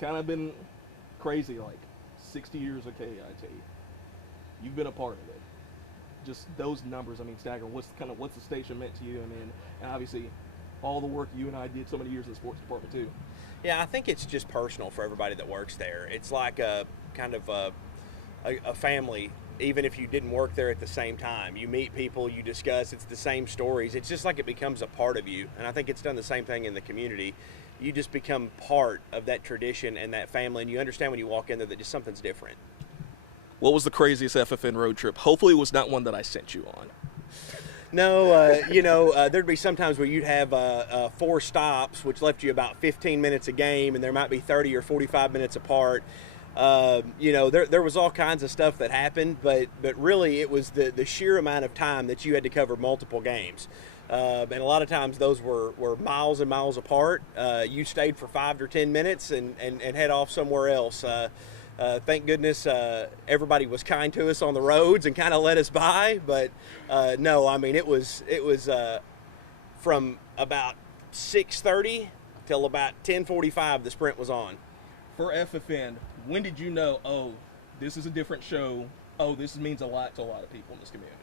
kind of been crazy, like 60 years of KAIT. You've been a part of it. Just those numbers, I mean, staggering. What's the station meant to you? I mean, and obviously all the work you and I did so many years in the sports department too. Yeah, I think it's just personal for everybody that works there. It's like a kind of a family, even if you didn't work there at the same time. You meet people, you discuss, it's the same stories. It's just like it becomes a part of you. And I think it's done the same thing in the community. You just become part of that tradition and that family, and you understand when you walk in there that just something's different. What was the craziest FFN road trip? Hopefully it was not one that I sent you on. No, there'd be some times where you'd have 4 stops, which left you about 15 minutes a game, and there might be 30 or 45 minutes apart. There was all kinds of stuff that happened, but really it was the sheer amount of time that you had to cover multiple games. And a lot of times those were miles and miles apart. You stayed for 5 or 10 minutes and head off somewhere else. Thank goodness everybody was kind to us on the roads and kind of let us by. But no, I mean it was from about 6:30 till about 10:45 the sprint was on. For FFN, when did you know, oh, this is a different show, oh, this means a lot to a lot of people in this community?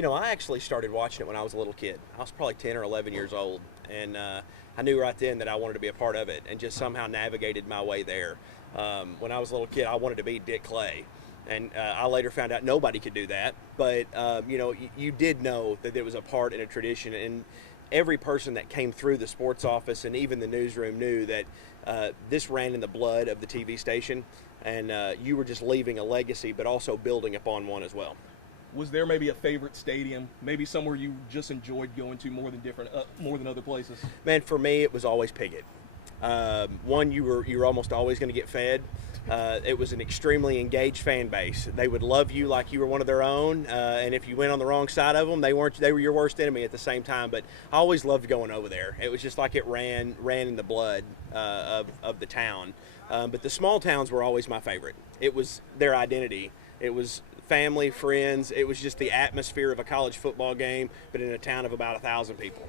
I actually started watching it when I was a little kid. I was probably 10 or 11 years old, and I knew right then that I wanted to be a part of it and just somehow navigated my way there. When I was a little kid, I wanted to be Dick Clay, and I later found out nobody could do that, but you did know that there was a part in a tradition, and every person that came through the sports office and even the newsroom knew that this ran in the blood of the TV station, and you were just leaving a legacy but also building upon one as well. Was there maybe a favorite stadium, maybe somewhere you just enjoyed going to more than other places? Man, for me, it was always Piggott. One, you were almost always going to get fed. It was an extremely engaged fan base. They would love you like you were one of their own, and if you went on the wrong side of them, they were your worst enemy at the same time. But I always loved going over there. It was just like it ran in the blood of the town. But the small towns were always my favorite. It was their identity. It was family, friends. It was just the atmosphere of a college football game, but in a town of about 1,000 people.